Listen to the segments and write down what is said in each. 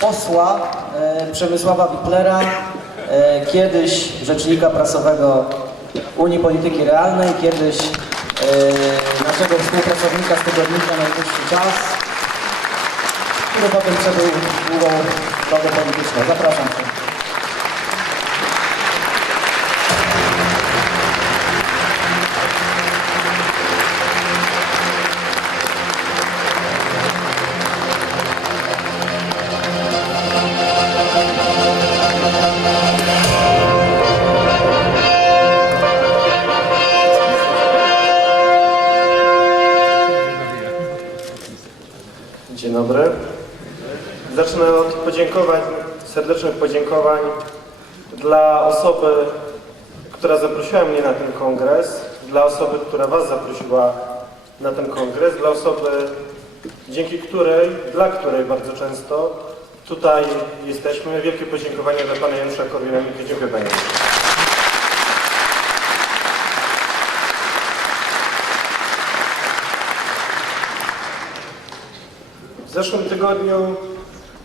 posła e, Przemysława Wiplera, e, kiedyś rzecznika prasowego Unii Polityki Realnej, kiedyś e, naszego współpracownika z tygodnika Najwyższy Czas, który potem przebył długą drogę polityczną. Zapraszam podziękowań, serdecznych podziękowań dla osoby, która zaprosiła mnie na ten kongres, dla osoby, która Was zaprosiła na ten kongres, dla osoby, dzięki której, dla której bardzo często tutaj jesteśmy. Wielkie podziękowania dla Pana Janusza Korwin-Mikke. Dziękuję Panie. W zeszłym tygodniu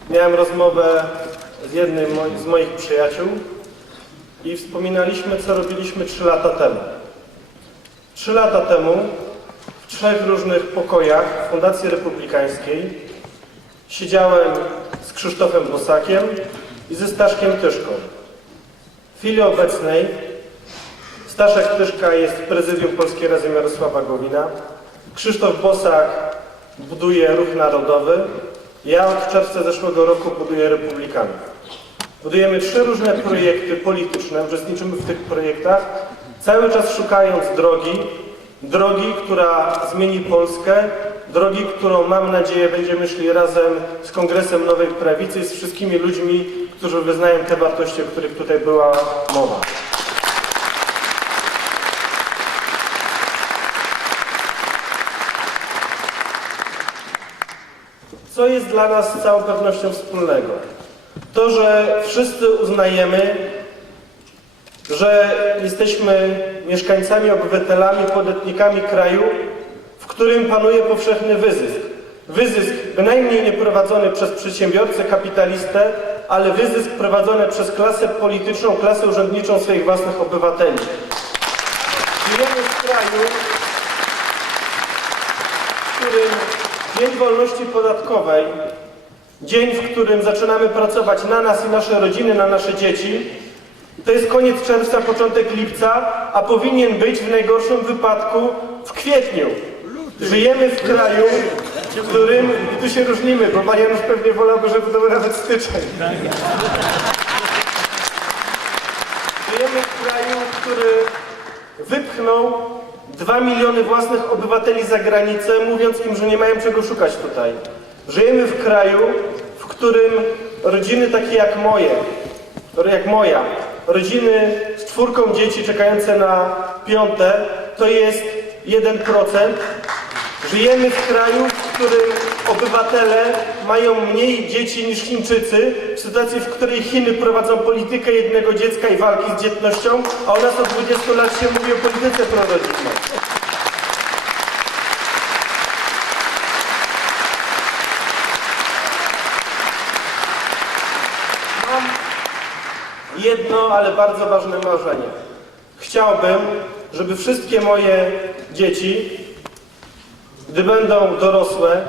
miałem rozmowę z jednym z moich przyjaciół i wspominaliśmy, co robiliśmy 3 lata temu. 3 lata temu w trzech różnych pokojach Fundacji Republikańskiej siedziałem z Krzysztofem Bosakiem i ze Staszkiem Tyszką. W chwili obecnej Staszek Tyszka jest w prezydium Polskiej Rady Jarosława Gowina. Krzysztof Bosak buduje Ruch Narodowy. Ja od czerwca zeszłego roku buduję Republikanów. Budujemy trzy różne projekty polityczne, uczestniczymy w tych projektach, cały czas szukając drogi, drogi, która zmieni Polskę, drogi, którą mam nadzieję będziemy szli razem z Kongresem Nowej Prawicy i z wszystkimi ludźmi, którzy wyznają te wartości, o których tutaj była mowa. Co jest dla nas z całą pewnością wspólnego? To, że wszyscy uznajemy, że jesteśmy mieszkańcami, obywatelami, podatnikami kraju, w którym panuje powszechny wyzysk. Wyzysk bynajmniej nie prowadzony przez przedsiębiorcę, kapitalistę, ale wyzysk prowadzony przez klasę polityczną, klasę urzędniczą swoich własnych obywateli. Żyjemy w kraju, w którym Dzień Wolności Podatkowej, dzień, w którym zaczynamy pracować na nas i nasze rodziny, na nasze dzieci, to jest koniec czerwca, początek lipca, a powinien być w najgorszym wypadku w kwietniu. Żyjemy w kraju, w którym, i tu się różnimy, bo Pan Janusz pewnie wolałby, żeby to był nawet styczeń. Żyjemy w kraju, który wypchnął 2 miliony własnych obywateli za granicę, mówiąc im, że nie mają czego szukać tutaj. Żyjemy w kraju, w którym rodziny takie jak moje, jak moja, rodziny z czwórką dzieci czekające na piąte, to jest 1%. Żyjemy w kraju, w którym obywatele mają mniej dzieci niż Chińczycy, w sytuacji, w której Chiny prowadzą politykę jednego dziecka i walki z dzietnością, a u nas od 20 lat się mówi o polityce prorodzinnej. Mam jedno, ale bardzo ważne marzenie. Chciałbym, żeby wszystkie moje dzieci gdy będą dorosłe,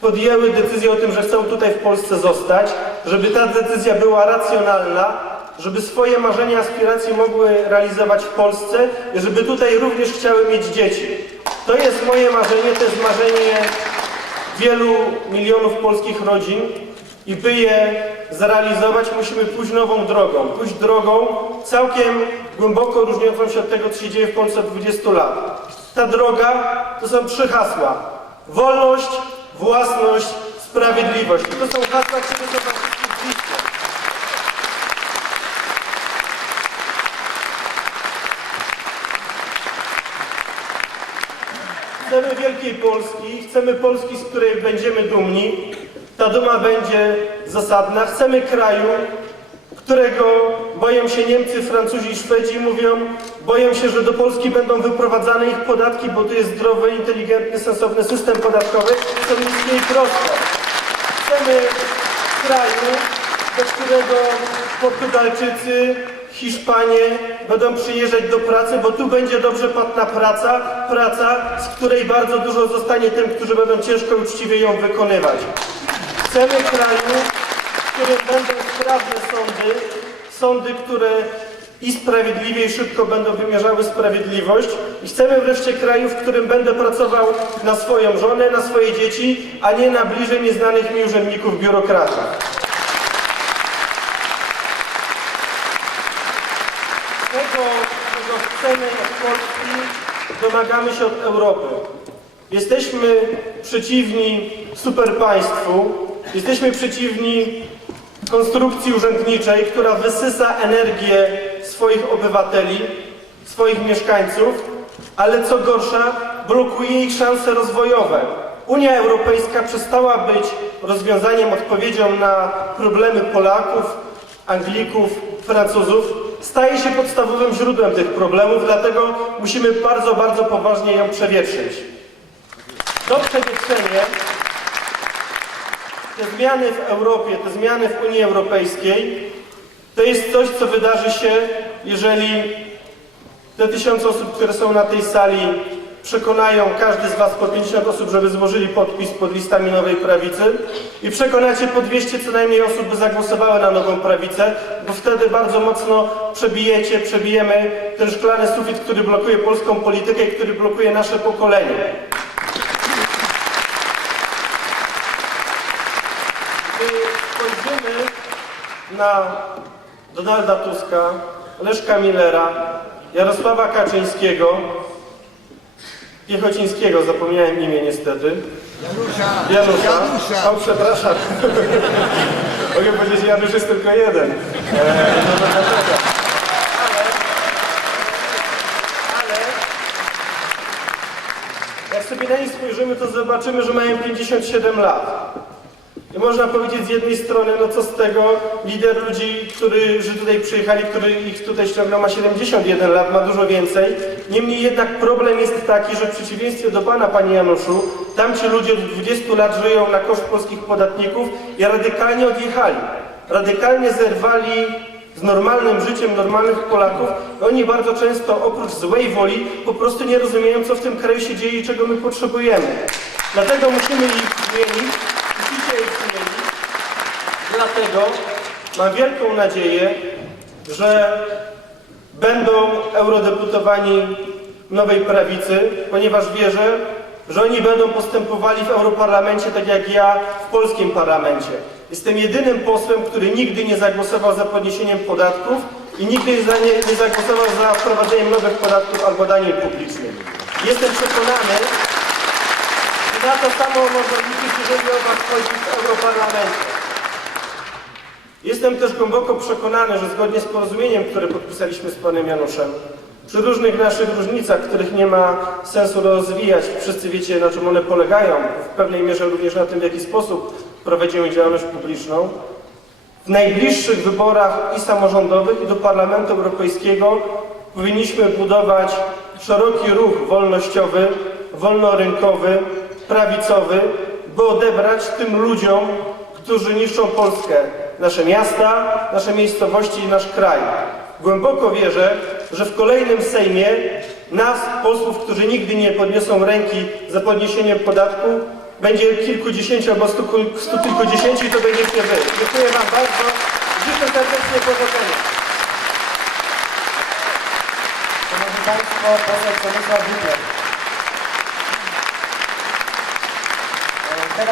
podjęły decyzję o tym, że chcą tutaj w Polsce zostać, żeby ta decyzja była racjonalna, żeby swoje marzenia, aspiracje mogły realizować w Polsce i żeby tutaj również chciały mieć dzieci. To jest moje marzenie, to jest marzenie wielu milionów polskich rodzin i by je zrealizować, musimy pójść nową drogą. Pójść drogą całkiem głęboko różniącą się od tego, co się dzieje w Polsce od 20 lat. Ta droga to są trzy hasła. Wolność, własność, sprawiedliwość. I to są hasła, które są nam wszystkim bliskie. Chcemy wielkiej Polski, chcemy Polski, z której będziemy dumni. Ta duma będzie zasadna. Chcemy kraju, którego boją się Niemcy, Francuzi Szwedzi mówią, boją się, że do Polski będą wyprowadzane ich podatki, bo tu jest zdrowy, inteligentny, sensowny system podatkowy, co niskie i proste. Chcemy kraju, do którego Portugalczycy, Hiszpanie będą przyjeżdżać do pracy, bo tu będzie dobrze płatna praca, praca, z której bardzo dużo zostanie tym, którzy będą ciężko uczciwie ją wykonywać. Chcemy kraju, w którym będą sprawne sądy, sądy, które i sprawiedliwie i szybko będą wymierzały sprawiedliwość. I chcemy wreszcie kraju, w którym będę pracował na swoją żonę, na swoje dzieci, a nie na bliżej nieznanych mi urzędników, biurokratach. Tego, czego chcemy od Polski, domagamy się od Europy. Jesteśmy przeciwni superpaństwu, jesteśmy przeciwni konstrukcji urzędniczej, która wysysa energię swoich obywateli, swoich mieszkańców, ale co gorsza, blokuje ich szanse rozwojowe. Unia Europejska przestała być rozwiązaniem, odpowiedzią na problemy Polaków, Anglików, Francuzów, staje się podstawowym źródłem tych problemów, dlatego musimy bardzo, bardzo poważnie ją przewietrzyć. To przewietrzenie te zmiany w Europie, te zmiany w Unii Europejskiej, to jest coś, co wydarzy się, jeżeli te tysiące osób, które są na tej sali, przekonają każdy z Was po 50 osób, żeby złożyli podpis pod listami Nowej Prawicy i przekonacie po 200 co najmniej osób, by zagłosowały na Nową Prawicę, bo wtedy bardzo mocno przebijecie, przebijemy ten szklany sufit, który blokuje polską politykę i który blokuje nasze pokolenie. Gdy spojrzymy na Donalda Tuska, Leszka Millera, Jarosława Kaczyńskiego, Piechocińskiego, zapomniałem imię niestety. Janusza. Janusza. O, przepraszam. Mogę powiedzieć, że Janusz jest tylko jeden. Eee, no ale jak sobie na nich spojrzymy, to zobaczymy, że mają 57 lat. I można powiedzieć z jednej strony, no co z tego, lider ludzi, którzy tutaj przyjechali, który ich tutaj ściągnął, ma 71 lat, ma dużo więcej. Niemniej jednak problem jest taki, że w przeciwieństwie do Pana, Panie Januszu, tamci ludzie od 20 lat żyją na koszt polskich podatników i radykalnie odjechali. Radykalnie zerwali z normalnym życiem normalnych Polaków. Oni bardzo często oprócz złej woli po prostu nie rozumieją, co w tym kraju się dzieje i czego my potrzebujemy. Dlatego musimy ich zmienić. Ich zmienić. Dlatego mam wielką nadzieję, że będą eurodeputowani nowej prawicy, ponieważ wierzę, że oni będą postępowali w Europarlamencie tak jak ja w polskim parlamencie. Jestem jedynym posłem, który nigdy nie zagłosował za podniesieniem podatków i nigdy nie, nie zagłosował za wprowadzeniem nowych podatków albo danin publicznych. Jestem przekonany, że na to samo można liczyć, jeżeli o was chodzi w Europarlamencie. Jestem też głęboko przekonany, że zgodnie z porozumieniem, które podpisaliśmy z panem Januszem, przy różnych naszych różnicach, których nie ma sensu rozwijać, wszyscy wiecie na czym one polegają, w pewnej mierze również na tym, w jaki sposób prowadzimy działalność publiczną, w najbliższych wyborach i samorządowych, i do Parlamentu Europejskiego powinniśmy budować szeroki ruch wolnościowy, wolnorynkowy, prawicowy, by odebrać tym ludziom, którzy niszczą Polskę, nasze miasta, nasze miejscowości i nasz kraj. Głęboko wierzę, że w kolejnym Sejmie nas, posłów, którzy nigdy nie podniosą ręki za podniesieniem podatku, będzie kilkudziesięciu albo stu, stu kilkudziesięciu i to będziecie wy. Dziękuję Wam bardzo. Życzę serdecznie powodzenia. Szanowni Państwo, poseł Przemysław Witler.